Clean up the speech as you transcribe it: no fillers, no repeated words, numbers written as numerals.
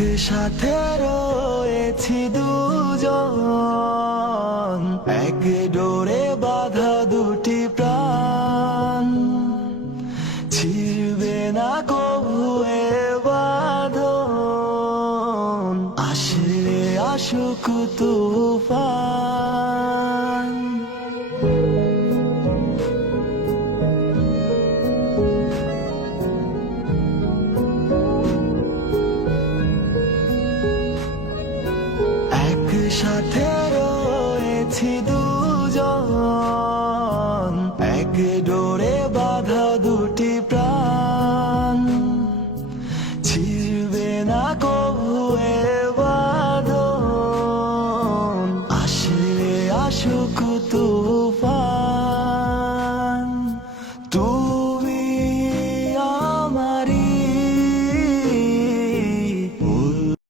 একসাথে রয়েছি দুজন, এক ডোরে বাঁধা দুটি প্রাণ, ছিড়বে না কভু এ বাঁধন, আসলে আসুক তুফান। একসাথে রয়েছি